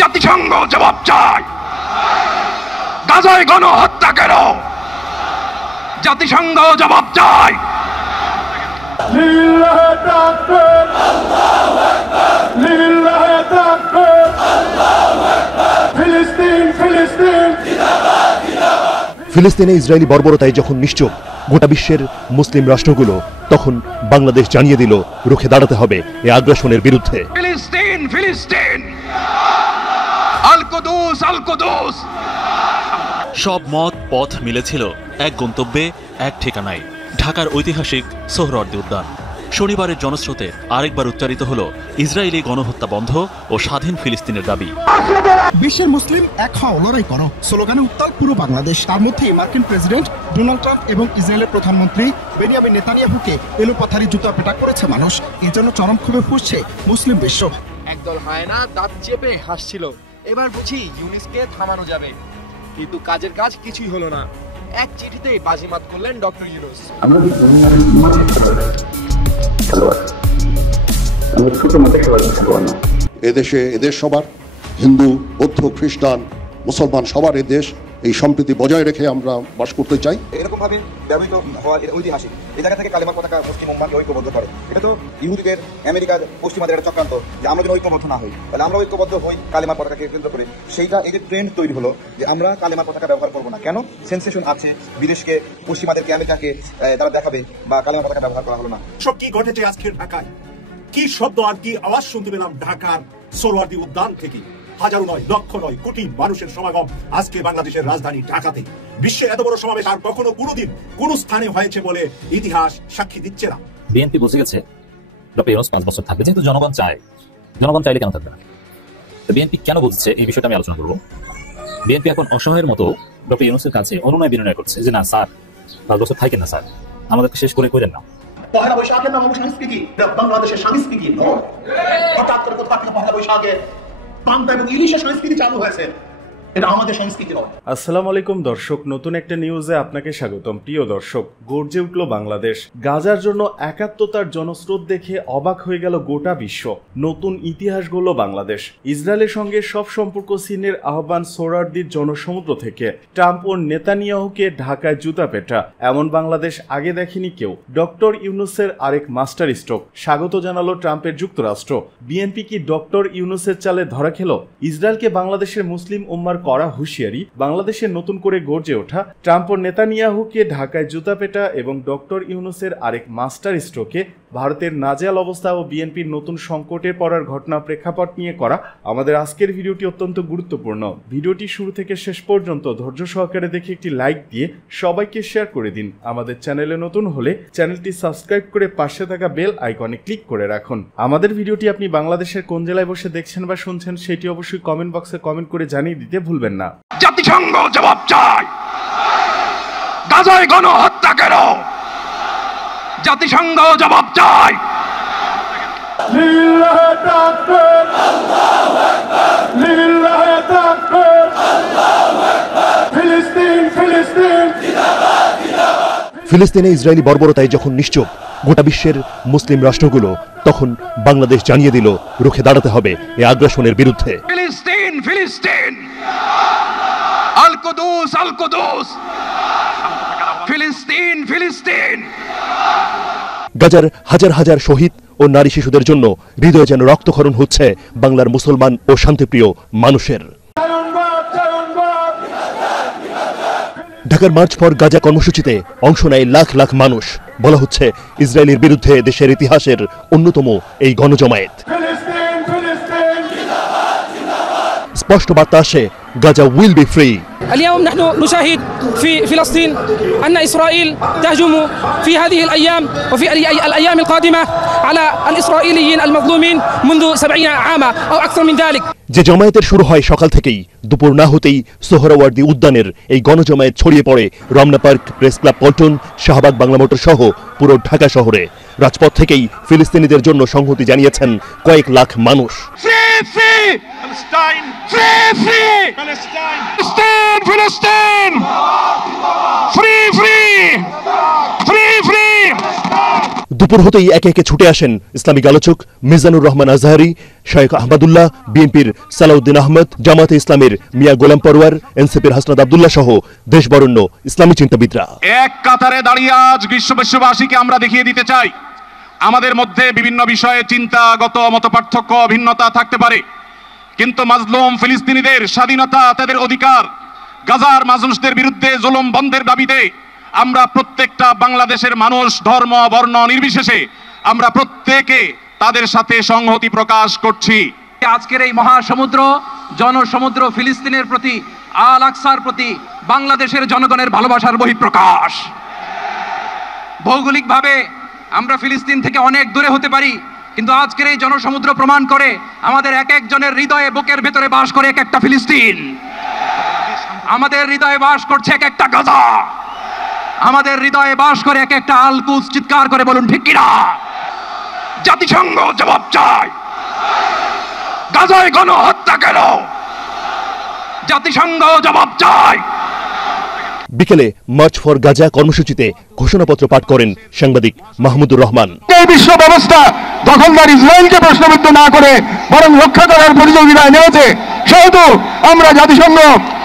জাতিসংঘ জবাব চায়। গাজায় গণহত্যা কেন? জাতিসংঘ জবাব চায়। ফিলিস্তিনে ইসরায়েলি বর্বরতায় যখন নিশ্চুপ গোটা বিশ্বের মুসলিম রাষ্ট্রগুলো, তখন বাংলাদেশ জানিয়ে দিল রুখে দাঁড়াতে হবে এই আগ্রাসনের বিরুদ্ধে। ফিলিস্তিন ফিলিস্তিন, আল কুদুস আল কুদুস। সব মত পথ মিলেছিল এক গন্তব্যে, এক ঠিকানায়, ঢাকার ঐতিহাসিক সোহরাওয়ার্দী উদ্যান। শনিবারের জনস্রোতে আরেকবার উচ্চারিত হল ইসরায়েলি গণহত্যা বন্ধ ও স্বাধীন ফিলিস্তিনের দাবি। বিশ্বের মুসলিম এক হও, লড়াই করো স্লোগানে উত্তাল পুরো বাংলাদেশ। তার মধ্যেই মার্কিন প্রেসিডেন্ট ডোনাল্ড ট্রাম্প এবং ইসরায়েলের প্রধানমন্ত্রী বেনিয়ামিন নেতানিয়াহুকে এলোপাথারি জুতা পেটা করেছে মানুষ। এজন্য চরম ক্ষোভে ফুঁসছে মুসলিম বিশ্ব। একদল হায়না দাঁত চেপে হাসছিল, এবার বুঝি ইউনিসকে থামানো যাবে, কিন্তু কাজের কাজ কিছুই হলো না। এক চিঠিতেই বাজিমাত করলেন ডক্টর ইউনুস। এদেশ সবার, হিন্দু, বৌদ্ধ, খ্রিস্টান, মুসলমান সবার এদেশ। এই সম্প্রীতি বজায় রেখে আমরা বাস করতে চাই। এরকম ভাবে ব্যবহৃত হওয়া ঐতিহাসিক। এই জায়গা থেকে কালেমার পতাকা পশ্চিম উম্মাহকে ঐক্যবদ্ধ করে। এটা তো ইহুদিদের, আমেরিকার, পশ্চিমাদের একটা চক্রান্ত যে আমরা যেন ঐক্যবদ্ধ না হই। তাহলে আমরা ঐক্যবদ্ধ হই কালেমার পতাকাকে কেন্দ্র করে। সেইটা এই যে ট্রেন্ড তৈরি হলো যে আমরা কালেমার পতাকা ব্যবহার করবো না। কেন? সেন্সেশন আছে, বিদেশকে, পশ্চিমাদেরকে, আমেরিকাকে তারা দেখাবে, বা কালেমার পতাকা ব্যবহার করা হলো না। সব কি ঘটেছে আজকের ঢাকায়? কি শব্দ আর কি আওয়াজ শুনতে পেলাম ঢাকার সোহরাওয়ার্দী উদ্যান থেকে। হাজারো নয়, লক্ষ নয়, কোটি মানুষের সমাগম আজকে বাংলাদেশের রাজধানী ঢাকাতে। বিশ্বে এত বড় সমাবেশ আর কখনো কোনোদিন কোন স্থানে হয়েছে বলে ইতিহাস সাক্ষী দিচ্ছে না। বিএনপি বুঝে গেছে ডক্টর ইউনূস 5 বছর থাকবে, যেহেতু জনগণ চায়। জনগণ চাইলে কেন থাকবে না? বিএনপি কেন বুঝছে এই বিষয়টা আমি আলোচনা করবো। বিএনপি এখন অসহায়ের মতো ডক্টর ইউনূসের কাছে অনুনয় বিনয় করছে যে না স্যার, 5 বছর থাকেন না স্যার, আমাদেরকে শেষ করে করেন না। পহেলা বৈশাখের নাম সংস্কৃতি, বাংলাদেশের সংস্কৃতি নয়। হঠাৎ করে কোথা থেকে পহেলা বৈশাখে পান্তা এবং ইলিশের সংস্কৃতি চালু হয়েছে? এটা আমাদের সংস্কৃতি নয়। আসসালামু আলাইকুম দর্শক, নতুন একটা নিউজে আপনাকে স্বাগতম। প্রিয় দর্শক, গর্জে উঠল বাংলাদেশ। গাজার জন্য একাত্মতার জনস্রোত দেখে অবাক হয়ে গেল গোটা বিশ্ব। নতুন ইতিহাস গড়ল বাংলাদেশ। ইসরায়েলের সঙ্গে সব সম্পর্ক ছিন্নের আহ্বান সোহরাওয়ার্দীর জনসমুদ্র থেকে। ট্রাম্প ও নেতানিয়াহুকে ঢাকায় জুতা পেটা, এমন বাংলাদেশ আগে দেখেনি কেউ। ডক্টর ইউনূসের আরেক মাস্টার স্ট্রোক। স্বাগত জানালো ট্রাম্পের যুক্তরাষ্ট্র। বিএনপি কি ডক্টর ইউনূসের চালে ধরা খেল? ইসরায়েলকে বাংলাদেশের মুসলিম উম্মার করা হুঁশিয়ারি, বাংলাদেশে নতুন করে গর্জে ওঠা। ট্রাম্প ও নেতানিয়াহুকে ঢাকায় জুতা পেটা এবং ডক্টর ইউনূসের আরেক মাস্টার স্ট্রোকে ভারতের নাজেহাল অবস্থা ও বিএনপির নতুন সংকটে পড়ার ঘটনা প্রেক্ষাপট নিয়ে করা আমাদের আজকের ভিডিওটি অত্যন্ত গুরুত্বপূর্ণ। ভিডিওটি শুরু থেকে শেষ পর্যন্ত ধৈর্য সহকারে দেখে একটি লাইক দিয়ে সবাইকে শেয়ার করে দিন। আমাদের চ্যানেলে নতুন হলে চ্যানেলটি সাবস্ক্রাইব করে পাশে থাকা বেল আইকনে ক্লিক করে রাখুন। আমাদের ভিডিওটি আপনি বাংলাদেশের কোন জেলায় বসে দেখছেন বা শুনছেন সেটি অবশ্যই কমেন্ট বক্সে কমেন্ট করে জানিয়ে দিতে ভুলবেন না। জাতিসংঘ জবাব চায়। গাজায় গণহত্যা কেন? জাতিসংঘ জবাব চায়। ফিলিস্তিনে ইসরায়েলি বর্বরতায় যখন নিশ্চুপ গোটা বিশ্বের মুসলিম রাষ্ট্রগুলো, তখন বাংলাদেশ জানিয়ে দিল রুখে দাঁড়াতে হবে এই আগ্রাসনের বিরুদ্ধে। ফিলিস্তিন ফিলিস্তিন, আল কুদুস আল কুদুস। ফিলিস্তিন ফিলিস্তিন। গাজার হাজার হাজার শহীদ ও নারী শিশুদের জন্য হৃদয়ে যেন রক্তক্ষরণ হচ্ছে বাংলার মুসলমান ও শান্তিপ্রিয় মানুষের। ঢাকার মার্চ ফর গাজা কর্মসূচিতে অংশ নেয় লাখ লাখ মানুষ। বলা হচ্ছে ইসরায়েলের বিরুদ্ধে দেশের ইতিহাসের অন্যতম এই গণজমায়েত। স্পষ্ট বার্তা আসে, গাজা উইল বি ফ্রি। اليوم نحن نشاهد في فلسطين أن إسرائيل تهجم في هذه الأيام وفي الأيام القادمة على الإسرائيليين المظلومين منذ 70 عاما أو أكثر من ذلك। যে জমায়েতের শুরু হয় সকাল থেকেই, দুপুর না হতেই সোহরাওয়ার্দী উদ্যানের এই গণজমায়েত ছড়িয়ে পড়ে Ramna park, press club Paltan, Shahbag, Bangla motor সহ পুরো ঢাকা শহরে। রাজপথ থেকেই ফিলিস্তিনিদের জন্য সংহতি জানিয়েছেন কয়েক লাখ মানুষ। দুপুর দুপুর হতেই একে একে ছুটে আসেন ইসলামিক আলোচক মিজানুর রহমান আজহারি, শায়েখ আহমদুল্লাহ, বিএনপির সালাউদ্দিন আহমদ, জামাতে ইসলামের মিয়া গোলাম পরওয়ার, এনসিপির হাসনাত আব্দুল্লাহ সহ দেশবরেণ্য ইসলামী চিন্তাবিদরা। এক কাতারে দাঁড়িয়ে আজ বিশ্ববাসীকে আমরা দেখিয়ে দিতে চাই, আমাদের মধ্যে বিভিন্ন বিষয়ে চিন্তাগত মতপার্থক্য ভিন্নতা থাকতে পারে, কিন্তু মাজলুম ফিলিস্তিনিদের স্বাধীনতা, তাদের অধিকার, গাজার মানুষদের বিরুদ্ধে জুলুম বন্ধের দাবিতে আমরা প্রত্যেকটা বাংলাদেশের মানুষ ধর্ম বর্ণ নির্বিশেষে আমরা প্রত্যেকে তাদের সাথে সংহতি প্রকাশ করছি। আজকের এই মহাসমুদ্র জনসমুদ্র ফিলিস্তিনের প্রতি, আল আকসার প্রতি বাংলাদেশের জনগণের ভালোবাসার বহিঃপ্রকাশ। ভৌগোলিকভাবে আমরা ফিলিস্তিন থেকে অনেক দূরে হতে পারি, কিন্তু আজকের এই জনসমুদ্র প্রমাণ করে আমাদের এক একজনের হৃদয়ে, বুকের ভেতরে বাস করে এক একটা ফিলিস্তিন। আমাদের হৃদয়ে বাস করছে এক একটা গাজা, আমাদের হৃদয়ে বাস করে এক একটা আল কুদস। চিৎকার করে বলুন ঠিক কিনা? জাতিসংঘ জবাব চায়, গাজায় গণহত্যা কেন? জাতিসংঘ জবাব চায়। বিকেলে মার্চ ফর গাজা কর্মসূচিতে ঘোষণাপত্র পাঠ করেন সাংবাদিক মাহমুদুর রহমান। এই বিশ্ব ব্যবস্থা দখলদার ইসরায়েলকে প্রশ্নবিদ্ধ না করে বরং রক্ষা করার প্রতিযোগিতায় নেমেছে, সেহেতু আমরা জাতিসংঘ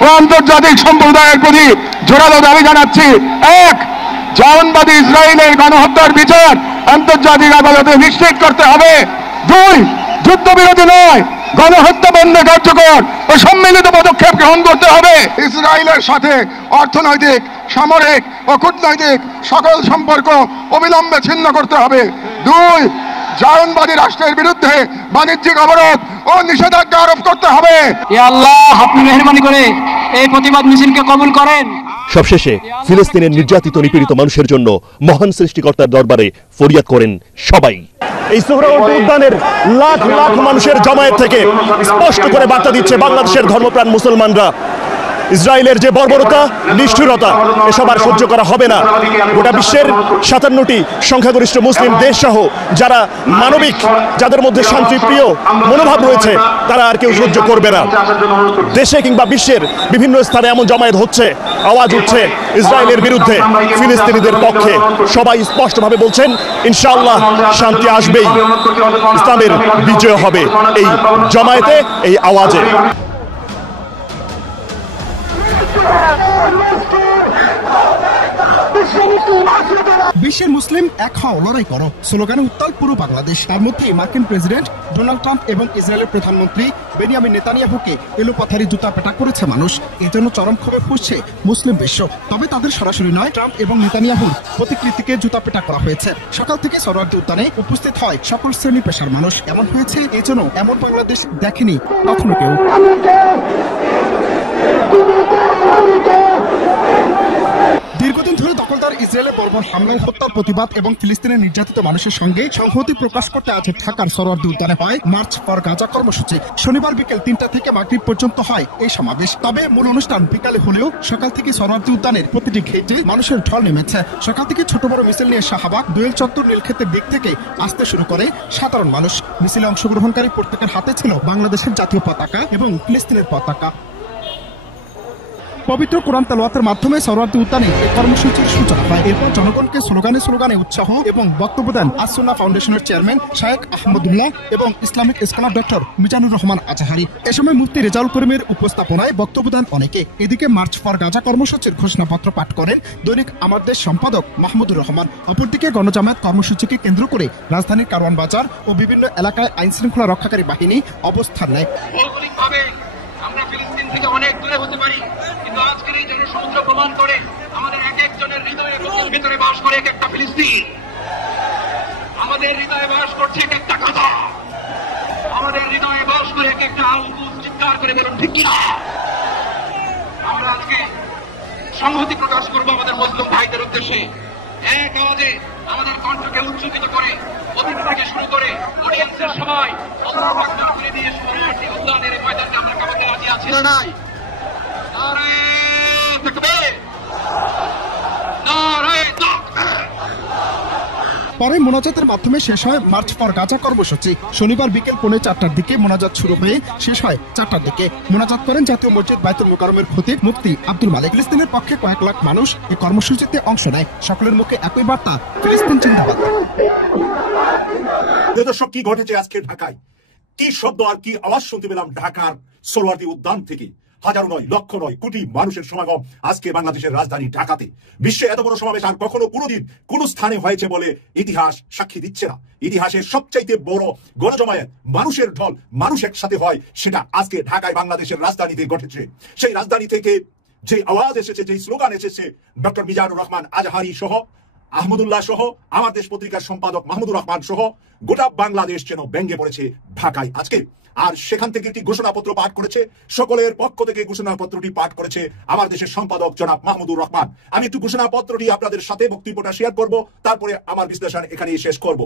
ও আন্তর্জাতিক সম্প্রদায়ের প্রতি জোরালো দাবি জানাচ্ছি। এক, জায়নবাদী ইসরায়েলের গণহত্যার বিচার আন্তর্জাতিক আদালতে নিশ্চিত করতে হবে। দুই, যুদ্ধবিরতি নয়, গণহত্যা বন্ধে কার্যকর ও সম্মিলিত পদক্ষেপ গ্রহণ করতে হবে। ইসরায়েলের সাথে অর্থনৈতিক, সামরিক ও কূটনৈতিক সকল সম্পর্ক অবিলম্বে ছিন্ন করতে হবে। দুই, জায়নবাদী রাষ্ট্রের বিরুদ্ধে বাণিজ্যিক অবরোধ ও নিষেধাজ্ঞা আরোপ করতে হবে। ইয়া আল্লাহ, আপনি মেহেরবানি করে এই প্রতিবাদ মিছিলকে কবুল করেন। সবশেষে ফিলিস্তিনের নির্যাতিত নিপীড়িত মানুষের জন্য মহান সৃষ্টিকর্তার দরবারে ফরিয়াদ করেন সবাই। এই সোহরাওয়ার্দী উদ্যানের লাখ লাখ মানুষের জমায়েত থেকে স্পষ্ট করে বার্তা দিচ্ছে বাংলাদেশের ধর্মপ্রাণ মুসলমানরা, ইসরায়েলের যে বর্বরতা, নিষ্ঠুরতা, এসব আর সহ্য করা হবে না। গোটা বিশ্বের 57টি সংখ্যাগরিষ্ঠ মুসলিম দেশ সহ যারা মানবিক, যাদের মধ্যে শান্তিপ্রিয় মনোভাব রয়েছে, তারা আর কেউ সহ্য করবে না। দেশে কিংবা বিশ্বের বিভিন্ন স্থানে এমন জমায়েত হচ্ছে, আওয়াজ উঠছে ইসরায়েলের বিরুদ্ধে, ফিলিস্তিনিদের পক্ষে। সবাই স্পষ্টভাবে বলছেন ইনশাআল্লাহ শান্তি আসবেই, ইসলামের বিজয় হবে এই জমায়েতে, এই আওয়াজে। বিশ্বের মুসলিম এক হও, লড়াই করো স্লোগানে উত্তাল পুরো বাংলাদেশ। তার মধ্যে মার্কিন প্রেসিডেন্ট ডোনাল্ড ট্রাম্প এবং ইসরায়েলের প্রধানমন্ত্রী বেনিয়ামিন নেতানিয়াহুকে এলোপাথারি জুতা পেটা করেছে মানুষ। এজন্য চরম ক্ষোভে ফুঁসছে মুসলিম বিশ্ব। তবে তাদের সরাসরি নয়, ট্রাম্প এবং নেতানিয়াহুর প্রতিকৃতিকে জুতা পেটা করা হয়েছে। সকাল থেকে সোহরাওয়ার্দী উদ্যানে উপস্থিত হয় সকল শ্রেণী পেশার মানুষ। এমন হয়েছে এজন্য এমন বাংলাদেশ দেখেনি কখনো কেউ। দীর্ঘদিন ধরে দখলদার ইসরায়েলের বর্বর হামলায় হত্যার প্রতিবাদ এবং ফিলিস্তিনের নির্যাতিত মানুষের সঙ্গে সংহতি প্রকাশ করতে আজ ঢাকার সোহরাওয়ার্দী উদ্যানে হয় মার্চ ফর গাজা কর্মসূচি। শনিবার বিকেল 3টা থেকে মাগরিব পর্যন্ত হয় এই সমাবেশ। তবে মূল অনুষ্ঠান বিকালে হলেও সকাল থেকে সোহরাওয়ার্দী উদ্যানের প্রতিটি গেটে মানুষের ঢল নেমেছে। সকাল থেকে ছোট বড় মিছিল নিয়ে শাহবাগ, দোয়েল চত্বর, নীলক্ষেতের দিক থেকে আসতে শুরু করে সাধারণ মানুষ। মিছিলে অংশগ্রহণকারী প্রত্যেকের হাতে ছিল বাংলাদেশের জাতীয় পতাকা এবং ফিলিস্তিনের পতাকা। পবিত্র কোরআন তেলাওয়াতের মাধ্যমে সোহরাওয়ার্দী উদ্যানে এই কর্মসূচির সূচনা হয়। এরপর জনগণকে স্লোগানে উৎসাহ এবং বক্তব্য দেন আস-সুন্নাহ ফাউন্ডেশনের চেয়ারম্যান শায়েখ আহমদুল্লাহ এবং Islamic scholar doctor Mizanur Rahman Azhari. এ সময় মুফতি রেজাউল করিমের উপস্থাপনায় বক্তব্য দেন অনেকে। এদিকে মার্চ ফর গাজা কর্মসূচির ঘোষণাপত্র পাঠ করেন দৈনিক আমার দেশ সম্পাদক মাহমুদুর রহমান। অপরদিকে গণজামায়াত কর্মসূচিকে কেন্দ্র করে রাজধানীর কারওয়ান বাজার ও বিভিন্ন এলাকায় আইন শৃঙ্খলা রক্ষাকারী বাহিনী অবস্থান নেয়। আমরা ফিলিস্তিন থেকে অনেক দূরে হতে পারি, কিন্তু আজকের এই জনসমুদ্র প্রমাণ করে আমাদের এক একজনের হৃদয়ে, বুকের ভিতরে বাস করে এক একটা ফিলিস্তিন। আমাদের হৃদয়ে বাস করছে এক একটা গাজা, আমাদের হৃদয়ে বাস করে এক একটা আল কুদস। চিৎকার করে বলুন ঠিক কিনা? আমরা আজকে সংহতি প্রকাশ করবো আমাদের মুসলিম ভাইদের উদ্দেশ্যে। এক আওয়াজে আমাদের কণ্ঠকে উচ্চকিত করে অতিথি থেকে শুরু করে অডিয়েন্সের সবাই করে দিয়ে সোহরাওয়ার্দী উদ্যানের ময়দানে আমরা কামাতে রাজি আছি না নাই? নারে তাকবীর, নারে তাকবীর। পরে মোনাজাতের মাধ্যমে শেষ হয় মার্চ ফর গাজা কর্মসূচি। শনিবার বিকেল 4:45টার দিকে মোনাজাত শুরু হয়ে শেষ হয় 4টার দিকে। মোনাজাত করেন জাতীয় মসজিদ বাইতুল মুকাররমের খতিব মুফতি আব্দুল মালিক। ফিলিস্তিনের পক্ষে কয়েক লাখ মানুষ এই কর্মসূচিতে অংশ নেয়। সকলের মুখে একই বার্তা, ফিলিস্তিন জিন্দাবাদ। দর্শক, কি ঘটেছে আজকে ঢাকায়? কি শব্দ আর কি আওয়াজ শুনতে পেলাম ঢাকার সোহরাওয়ার্দী উদ্যান থেকে। হাজারো নয়, লক্ষ নয়, কোটি মানুষের সমাগম আজকে বাংলাদেশের রাজধানী ঢাকাতে। বিশ্বে এত বড় সমাবেশ আর কখনো কোনোদিন কোন স্থানে হয়েছে বলে ইতিহাস সাক্ষী দিচ্ছে না। ইতিহাসের সবচাইতে বড় গণজমায়েত, মানুষের ঢল, মানুষ একসাথে হয়, সেটা আজকে ঢাকায় বাংলাদেশের রাজধানীতে ঘটেছে। সেই রাজধানী থেকে যে আওয়াজ এসেছে, যে স্লোগান এসেছে, ডক্টর মিজানুর রহমান আজহারি সহ, আহমদুল্লাহ সহ, আমার দেশ পত্রিকার সম্পাদক মাহমুদুর রহমান সহ গোটা বাংলাদেশ যেন ব্যঙ্গে পড়েছে ঢাকায় আজকে। আর সেখান থেকে একটি ঘোষণাপত্র পাঠ করেছে, সকলের পক্ষ থেকে ঘোষণাপত্রটি পাঠ করেছে আমার দেশের সম্পাদক জনাব মাহমুদুর রহমান। আমি একটু ঘোষণাপত্রটি আপনাদের সাথে বক্তব্যটা শেয়ার করব, তারপরে আমার বিশ্লেষণ এখানেই শেষ করব।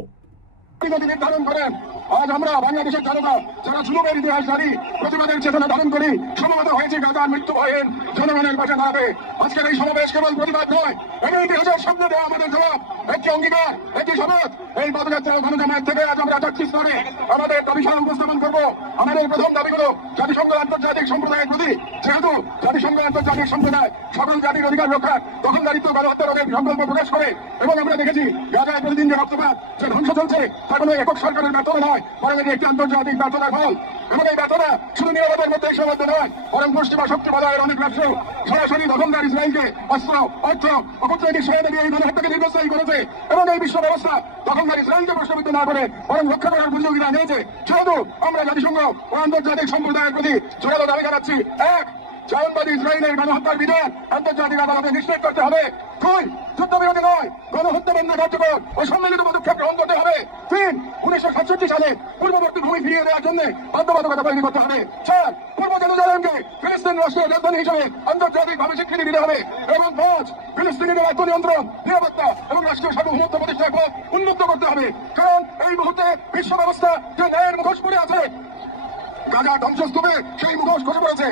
নির্ধারণ করেন আজ আমরা বাংলাদেশের জনতা যারা জুলুমের ইতিহাস জানি, প্রতিবাদের চেতনা ধারণ করি, সমবেত হয়েছে গাজার মৃত্যু ভয়ের জনগণের পাশে দাঁড়াবে। আজকের এই সমাবেশ কেবল প্রতিবাদ নয়, এবং ইতিহাসের সামনে দেওয়া আমাদের জবাব, একটি অঙ্গীকার, একটি শপথ। এই পদযাত্রা গণজমায়েত থেকে আজ আমরা জাতীয় স্তরে আমাদের দাবি সারা উপস্থাপন করব। আমাদের প্রথম দাবি হলো জাতিসংঘ আন্তর্জাতিক সম্প্রদায়ের প্রতি, যেহেতু জাতিসংঘ আন্তর্জাতিক সম্প্রদায় সকল জাতির অধিকার রক্ষা, দখলদারিত্ব, গণহত্যা রোধের সংকল্প প্রকাশ করে, এবং আমরা দেখেছি গাজায় প্রতিদিন যে রক্তপাত, যে ধ্বংস চলছে, তা কোনো একক সরকারের ব্যর্থতা নয়, বরং এটি একটি আন্তর্জাতিক ব্যর্থতার ফল। এবং এই ব্যর্থতা শুধু নিরাপদের মধ্যে সীমাবদ্ধ নয়, বরং পশ্চিমা শক্তি বাজারের অনেক রাষ্ট্র সরাসরি দখলদার ইসরায়েলকে অস্ত্র, অর্থ, অকূটনৈতিক সহায়তা দিয়ে এই গণহত্যাকে দীর্ঘস্থায়ী করেছে, এবং এই বিশ্ব ব্যবস্থা দখলদার ইসরায়েলকে প্রশ্নবিদ্ধ না করে বরং রক্ষা করার সুযোগিতা নিয়েছে। যেহেতু আমরা জাতিসংঘ ও আন্তর্জাতিক সম্প্রদায়ের প্রতি জোরালো দাবি জানাচ্ছি, এক, জায়নবাদী ইসরায়েলের গণহত্যার বিধান আন্তর্জাতিক আদালতে নিশ্চিত করতে হবে। দুই, যুদ্ধবিরতি নয়, গণহত্যা বন্ধ কার্যকর ও সম্মিলিত পদক্ষেপ গ্রহণ করতে হবে। তিন, 1967 সালে পূর্ববর্তী ভূমি ফিরিয়ে দেওয়ার জন্য বাধ্যবাধকতা তৈরি করতে হবে। চার, পূর্ব জেরুজালেমকে ফিলিস্তিন রাষ্ট্রের রাজধানী হিসেবে আন্তর্জাতিকভাবে স্বীকৃতি দিতে হবে। এবং পাঁচ, ফিলিস্তিনিদের আত্মনিয়ন্ত্রণ, নিরাপত্তা এবং রাষ্ট্রীয় সার্বভৌমত্ব প্রতিষ্ঠা উন্নত করতে হবে। কারণ এই মুহূর্তে বিশ্ব ব্যবস্থা যে ন্যায়ের মুখোশ পড়ে আছে, গাজা ধ্বংসস্তূপে সেই মুখোশ খসে পড়েছে।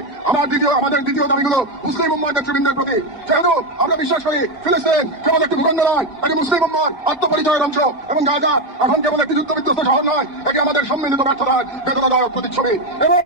আমাদের দ্বিতীয় দাবিগুলো মুসলিম উম্মার নেতৃবৃন্দের প্রতি। যেহেতু আমরা বিশ্বাস করি ফিলিস্তিন কেবল একটি ভূখণ্ড নয়, এটি মুসলিম উম্মার আত্মপরিচয়ের অংশ, এবং গাজা এখন কেবল একটি যুদ্ধবিধ্বস্ত শহর নয়, এটি আমাদের সম্মিলিত ব্যর্থতার বেদনাদায়ক প্রতিচ্ছবি। এবং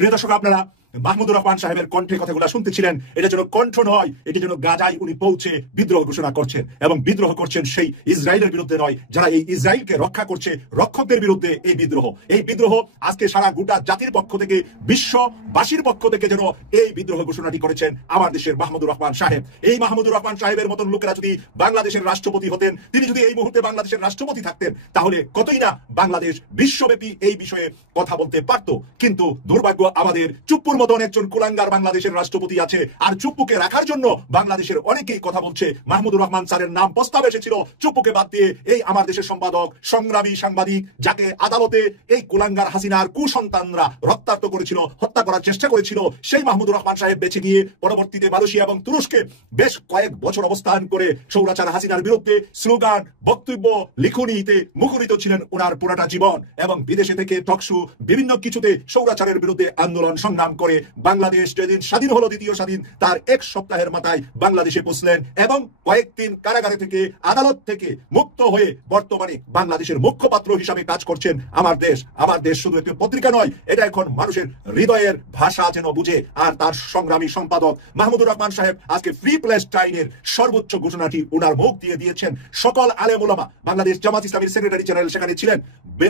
প্রিয় দর্শক, আপনারা মাহমুদুর রহমান সাহেবের কণ্ঠে কথাগুলো শুনতেছিলেন। এটা যেন কণ্ঠ নয়, এটি যেন গাজায় উনি পৌঁছে বিদ্রোহ ঘোষণা করছেন, এবং বিদ্রোহ করছেন সেই ইসরায়েলের বিরুদ্ধে নয়, যারা এই ইসরায়েলকে রক্ষা করছে, রক্ষকদের বিরুদ্ধে এই বিদ্রোহ। এই বিদ্রোহ আজকে সারা গোটা জাতির পক্ষ থেকে, বিশ্ববাসীর পক্ষ থেকে যেন এই বিদ্রোহ ঘোষণাটি করেছেন আমার দেশের মাহমুদুর রহমান সাহেব। এই মাহমুদুর রহমান সাহেবের মতন লোকেরা যদি বাংলাদেশের রাষ্ট্রপতি হতেন, তিনি যদি এই মুহূর্তে বাংলাদেশের রাষ্ট্রপতি থাকতেন, তাহলে কতই না বাংলাদেশ বিশ্বব্যাপী এই বিষয়ে কথা বলতে পারত। কিন্তু দুর্ভাগ্য, আমাদের চুপ্পুর মতন একজন কুলাঙ্গার বাংলাদেশের রাষ্ট্রপতি আছে, আর চুপ্পুকে রাখার জন্য বাংলাদেশের অনেকেই কথা বলছে। মাহমুদুর রহমান স্যারের নাম প্রস্তাব এসেছিল, চুপ্পুকে বাদ দিয়ে এই আমার দেশের সম্পাদক, সংগ্রামী সাংবাদিক, যাকে আদালতে এই কুলাঙ্গার হাসিনার কুসন্তানরা রক্তাক্ত করেছিল, হত্যা করার চেষ্টা করেছিল, সেই মাহমুদুর রহমান সাহেব বেঁচে গিয়ে পরবর্তীতে মালয়েশিয়া এবং তুরস্কে বেশ কয়েক বছর অবস্থান করে স্বৈরাচার হাসিনার বিরুদ্ধে স্লোগান, বক্তব্য, লিখনীতে মুখরিত ছিলেন ওনার পুরাটা জীবন। এবং বিদেশে থেকে টকশো বিভিন্ন কিছুতে স্বৈরাচারের বিরুদ্ধে আন্দোলন সংগ্রাম করে বাংলাদেশ যেদিন স্বাধীন হলো, দ্বিতীয় স্বাধীন, তার এক সপ্তাহের মাথায় বাংলাদেশে পৌঁছলেন, এবং কয়েকদিন কারাগারে থেকে, আদালত থেকে মুক্ত হয়ে বর্তমানে বাংলাদেশের মুখপাত্র হিসাবে কাজ করছেন আমার দেশ। আমার দেশ শুধু একটি পত্রিকা নয়, এটা এখন মানুষের হৃদয়ের ভাষা যেন বুঝে। আর তার সংগ্রামী সম্পাদক মাহমুদুর রহমান সাহেব আজকে ফ্রি প্যালেস্টাইনের সর্বোচ্চ ঘোষণাটি উনার মুখ দিয়ে দিয়েছেন। সকল আলেম ওলামা, বাংলাদেশ জামাত ইসলামীর সেক্রেটারি জেনারেল সেখানে ছিলেন,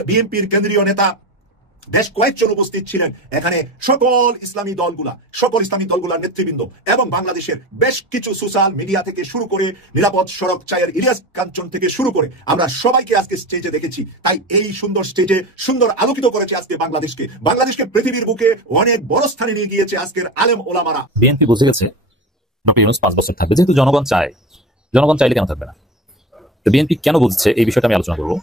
বিএনপির কেন্দ্রীয় নেতা বেশ কয়েকজন উপস্থিত ছিলেন এখানে, সকল ইসলামী দলগুলার নেতৃবৃন্দ, এবং বাংলাদেশের বেশ কিছু সোশ্যাল মিডিয়া থেকে শুরু করে নিরাপদ সড়ক চায়ের ইলিয়াস কাঞ্চন থেকে শুরু করে আমরা সবাইকে আজকে স্টেজে দেখেছি। তাই এই সুন্দর স্টেজে সুন্দর আলোকিত করেছে আজকে বাংলাদেশকে পৃথিবীর বুকে অনেক বড় স্থানে নিয়ে গিয়েছে আজকের আলেম ওলামারা। বিএনপি বুঝে গেছে ডক্টর ইউনূস 5 বছর থাকবে, যেহেতু জনগণ চাইলে কেন থাকবে না। তো বিএনপি কেন বুঝছে এই বিষয়টা আমি আলোচনা করবো।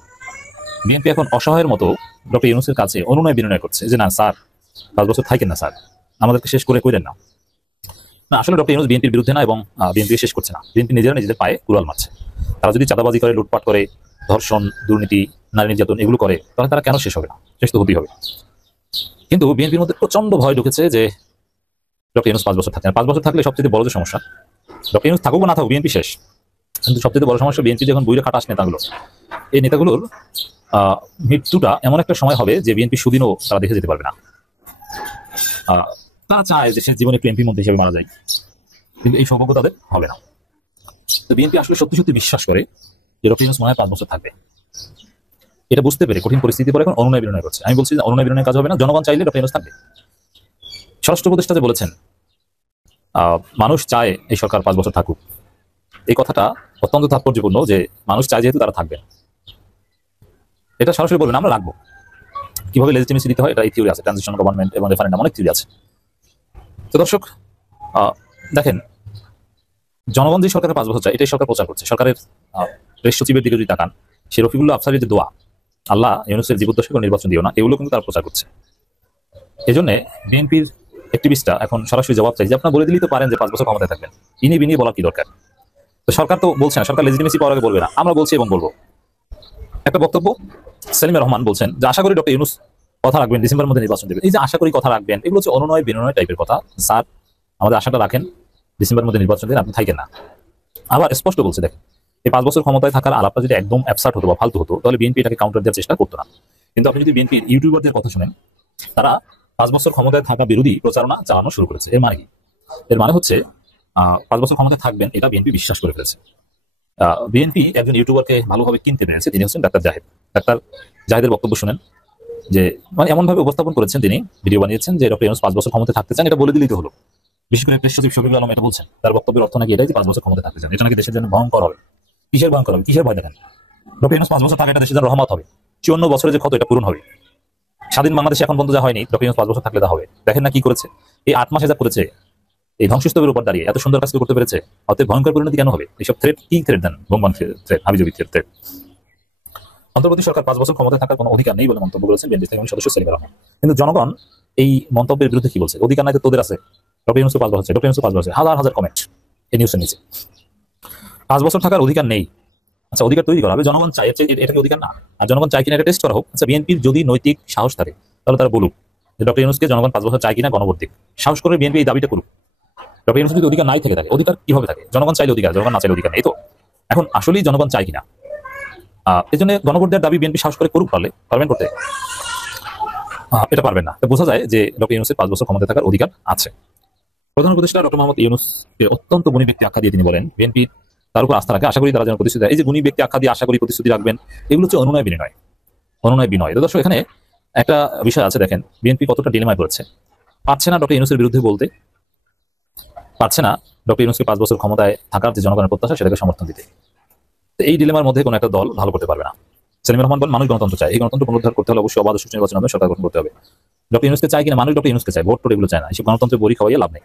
বিএনপি এখন অসহায়ের মতো ডক্টর ইউনূসের কাছে অনুনয় বিনয় করছে যে না স্যার, 5 বছর থাকেন না স্যার, আমাদেরকে শেষ করে কইলেন না। আসলে ডক্টর ইউনূস বিএনপির বিরুদ্ধে না, এবং বিএনপি শেষ করছে না, বিএনপি নিজেদের পায়ে কুড়াল মারছে। তারা যদি চাঁদাবাজি করে, লুটপাট করে, ধর্ষণ, দুর্নীতি, নারী নির্যাতন এগুলো করে, তাহলে তারা কেন শেষ হবে না? শেষ তো হতেই হবে। কিন্তু বিএনপির মধ্যে প্রচন্ড ভয় ঢুকেছে যে ডক্টর ইউনূস 5 বছর থাকেন। 5 বছর থাকলে সবচেয়ে বড় যে সমস্যা, ডক্টর ইউনূস থাকুক বা না থাকুক, বিএনপি শেষ। কিন্তু সবচেয়ে বড় সমস্যা বিএনপি যখন বইরে খাটাস নেতাগুলো, এই নেতাগুলোর মৃত্যুটা এমন একটা সময় হবে যে বিএনপি সুদিনও তারা দেখে যেতে পারবে না। তারা চায় যে সে জীবনে একটু এমপি মন্ত্রী হিসেবে মারা যায়, কিন্তু এই সৌভাগ্য তাদের হবে না। তো বিএনপি আসলে সত্যি সত্যি বিশ্বাস করে যে ডক্টর ইউনূস মনে হয় 5 বছর থাকবে। এটা বুঝতে পেরে কঠিন পরিস্থিতি পরে এখন অনুনয় বিনয় করছে। আমি বলছি যে অনুনয় বিনয় কাজ হবে না, জনগণ চাইলে ডক্টর ইউনূস থাকবে। স্বরাষ্ট্র উপদেষ্টা যে বলেছেন মানুষ চায় এই সরকার 5 বছর থাকুক, এই কথাটা অত্যন্ত তাৎপর্যপূর্ণ যে মানুষ চায় যেহেতু তারা থাকবে। এটা সরাসরি বলবেন আমরা রাখবো। কিভাবে লেজিটিমেসি দিতে হয় এটা এই থিওরি আছে, ট্রানজিশন গভর্নমেন্ট এবং রেফারেন্ডাম, অনেক থিওরি আছে। তো দর্শক দেখেন, জনগণ যে সরকারের 5 বছর চায় এটাই সরকার প্রচার করছে। সরকারের প্রেস সচিবের দিকে যদি তাকান, সে রফিকুল্লাহ আফসারের যে দোয়া, আল্লাহ ইউনূসের জীবদ্দশায় কোনো নির্বাচন দিও না, এগুলো কিন্তু তারা প্রচার করছে। এই জন্য বিএনপির অ্যাক্টিভিস্টরা এখন সরাসরি জবাব চাই যে আপনারা বলে দিলেই তো পারেন যে 5 বছর ক্ষমতায় থাকবেন, ইনি বিনিয়ে বলার কি দরকার? তো সরকার তো বলছে না, সরকার লেজিটিমেসি পাওয়ার আগে বলবে না, আমরা বলছি এবং বলবো। একটা বক্তব্য সেলিম রহমান বলছেন যে আশা করি ডক্টর ইউনূস কথা রাখবেন, ডিসেম্বরের মধ্যে নির্বাচন দেবেন। এই যে আশা করি কথা রাখবেন, এগুলো হচ্ছে অনুনয় বিনয় টাইপের কথা। স্যার আমাদের আশাটা রাখেন, ডিসেম্বরের মধ্যে নির্বাচন দেন, আপনি থাকেন না। আবার স্পষ্ট বলছে দেখেন, এই 5 বছর ক্ষমতায় থাকার আলাপটা যদি একদম অ্যাবসার্ট হতো বা ফালতু হতো তাহলে বিএনপি এটাকে কাউন্টার দেওয়ার চেষ্টা করতো না। কিন্তু আপনি যদি বিএনপির ইউটিউবারদের কথা শুনেন, তারা 5 বছর ক্ষমতায় থাকা বিরোধী প্রচারণা চালানো শুরু করেছে। এর মানে কি? এর মানে হচ্ছে 5 বছর ক্ষমতায় থাকবেন এটা বিএনপি বিশ্বাস করে ফেলেছে। বিএনপি একজন ইউটিউবারকে ভালোভাবে কিনতে পেরেছে, তিনি হচ্ছেন ডাক্তার জাহেদ। ডাক্তার জাহেদের বক্তব্য শুনেন, যে মানে এমনভাবে উপস্থাপন করেছেন, তিনি ভিডিও বানিয়েছেন যে ডক্টর ইউনূস 5 বছর ক্ষমতায় থাকতে চান, এটা বলে দিলেই তো হলো। বিশেষ করে প্রেস সচিব শফিকুল আলম এটা বলছেন, তার বক্তব্যের অর্থ নাকি এটাই যে 5 বছর ক্ষমতায় থাকতে চান, এটা নাকি দেশের জন্য ভয়ঙ্কর হবে। কিসের ভয়ঙ্কর হবে? কিসের ভয় দেখেন? ডক্টর ইউনূস 5 বছর থাকা এটা দেশের জন্য রহমত হবে, 54 বছরে যে ক্ষত এটা পূরণ হবে। স্বাধীন বাংলাদেশে এখন পর্যন্ত যা হয়নি, ডক্টর ইউনূস 5 বছর থাকলে তা হবে। দেখেন না কি করেছে, এই 8 মাসে যা করেছে, এই ধ্বংসস্তূপের উপর দাঁড়িয়ে এত সুন্দর কাজ করতে পেরেছে, অতএব ভয়ঙ্কর পরিণতি কেন হবে? এইসব থ্রেট কি থ্রেট দেন? বোমবান থ্রেট, হাবিজাবি থ্রেট। অন্তর্বর্তী সরকার 5 বছর ক্ষমতায় থাকার কোনো অধিকার নেই বলে মন্তব্য করেছেন বিএনপি থেকে সদস্য সেলিম রহমান। কিন্তু জনগণ এই মন্তব্যের বিরুদ্ধে কি বলছে? অধিকার নাই তো তোদের আছে, ডক্টর ইউনূস 5 বছর, ডক্টর ইউনূস 5 বছর, হাজার হাজার কমেন্ট এই নিউজের নিচে। 5 বছর থাকার অধিকার নেই, আচ্ছা অধিকার তৈরি করা হবে, জনগণ চাই, এটা কি অধিকার না? আর জনগণ চাই কিনা এটা টেস্ট করা হোক। আচ্ছা বিএনপির যদি নৈতিক সাহস থাকে তাহলে তারা বলুক যে ডক্টর ইউনূসকে জনগণ 5 বছর চাই কিনা, গণভোট দিক, সাহস করে বিএনপি এই দাবিটা করুক। ডক্টর ইউনূস যদি অধিকার নাই থেকে থাকে, অধিকার কিভাবে থাকে? জনগণ চাইলে অধিকার, জনগণ না চাইলে অধিকার নেই। তো এখন আসলেই জনগণ চাই কিনা, এই জন্য গণভোট দেওয়ার দাবি বিএনপি সাহস করে করুক। পারবেন করতে? এটা পারবেন না। বোঝা যায় যে ডক্টর ইউনূসের 5 বছর ক্ষমতায় থাকার অধিকার আছে। প্রধান উপদেষ্টা ডক্টর মোহাম্মদ ইউনূসকে অত্যন্ত গুণী ব্যক্তি আখ্যা দিয়ে তিনি বলেন বিএনপি তার উপর আস্থা রাখে, আশা করি তারা যেন প্রতিশ্রুতি দেয়। এই যে গুণী ব্যক্তি আখ্যা দিয়ে আশা করি প্রতিশ্রুতি রাখবেন, এগুলো হচ্ছে অনুনয় বিনয়। অনুনয় বিনয়। দর্শক এখানে একটা বিষয় আছে, দেখেন বিএনপি কতটা ডিলেমায় পড়েছে। পারছে না ডক্টর ইউনূসের বিরুদ্ধে বলতে, পারছে না ডক্টর ইউনূসকে 5 বছর ক্ষমতায় থাকার যে জনগণের প্রত্যাশা সেটাকে সমর্থন দিতে। এই ডিলেমার মধ্যে কোনো একটা দল ভালো করতে পারবে না। সেলিম রহমান বলেন মানুষ গণতন্ত্র চায়, এই গণতন্ত্র পুনরুদ্ধার করতে হলে অবশ্যই অবাধ সুষ্ঠু নির্বাচন হবে, সরকার গঠন করতে হবে। ডক্টর ইউনূসকে চায় কিনা? মানুষ ডক্টর ইউনূসকে চায়, ভোট টোট এগুলো চায় না। এইসব গণতন্ত্রের বড়ি খাওয়াইয়ে লাভ নেই।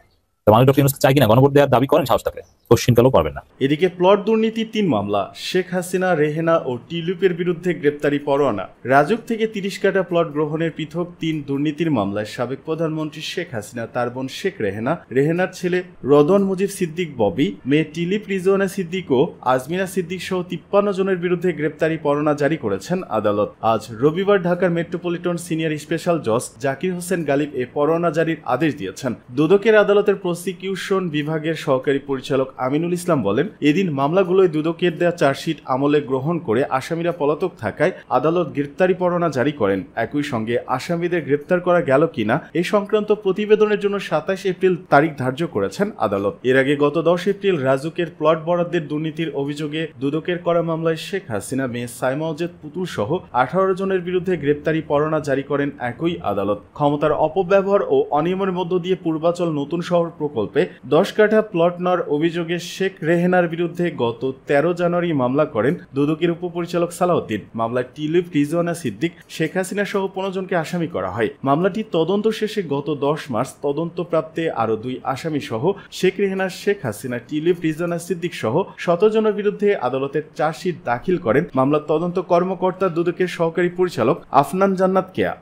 মানুষ ডক্টর ইউনূসকে চায় কিনা, গণভোট দেওয়ার দাবি করেন, সাহস থাকলে কোশ্চিনকালও পারবেন না। এদিকে প্লট দুর্নীতির 3 মামলা, শেখ হাসিনা, রেহেনা ও টিলুপের বিরুদ্ধে গ্রেপ্তারি পরোয়ানা। রাজুক থেকে 30 কাঠা প্লট গ্রহণের পৃথক 3 দুর্নীতির মামলায় সাবেক প্রধানমন্ত্রী শেখ হাসিনা, তার বোন শেখ রেহেনা, রেহেনার ছেলে রদন মুজিব সিদ্দিক ববি, মেয়ে টিলিপ রিজওয়ানা সিদ্দিক ও আজমিনা সিদ্দিক সহ 53 জনের বিরুদ্ধে গ্রেপ্তারি পরোয়ানা জারি করেছেন আদালত। আজ রবিবার ঢাকার মেট্রোপলিটন সিনিয়র স্পেশাল জজ জাকির হোসেন গালিব এ পরোয়ানা জারির আদেশ দিয়েছেন। দুদকের আদালতের প্রসিকিউশন বিভাগের সহকারী পরিচালক আমিনুল ইসলাম বলেন, এদিন মামলাগুলোয় দুদকের দেয়া চার্জশিট আমলে গ্রহণ করে আসামিরা পলাতক থাকায় আদালত গ্রেপ্তারি পরোয়ানা জারি করেন। একই সঙ্গে আসামিদের গ্রেপ্তার করা গেল কিনা এ সংক্রান্ত প্রতিবেদনের জন্য 27 এপ্রিল তারিখ ধার্য করেছেন আদালত। এর আগে গত 10 এপ্রিল রাজুকের প্লট বরাদ্দের দুর্নীতির অভিযোগে দুদকের করা মামলায় শেখ হাসিনা, মেয়ে সাইমাউজেদ পুতুল সহ 18 জনের বিরুদ্ধে গ্রেপ্তারি পরোয়ানা জারি করেন একই আদালত। ক্ষমতার অপব্যবহার ও অনিয়মের মধ্য দিয়ে পূর্বাচল নতুন শহর প্রকল্পে 10 কাঠা প্লট নেওয়ার অভিযোগে শেখ রেহেনার বিরুদ্ধে গত 13 জানুয়ারি মামলা করেন দুদকের উপপরিচালক সালাউদ্দিন। মামলায় টিলিপ রিজওয়ানা সিদ্দিক, শেখ হাসিনা সহ 15 জনকে আসামি করা হয়। মামলাটি তদন্ত শেষে গত 10 মার্চ তদন্তপ্রাপ্তে আরো 2 আসামি সহ শেখ রেহেনা, শেখ হাসিনা, টিলিপ রিজওয়ানা সিদ্দিক সহ 17 জনের বিরুদ্ধে আদালতে চার্জশিট দাখিল করেন মামলার তদন্ত কর্মকর্তা দুদকের সহকারী পরিচালক আফনান জান্নাত কেয়া।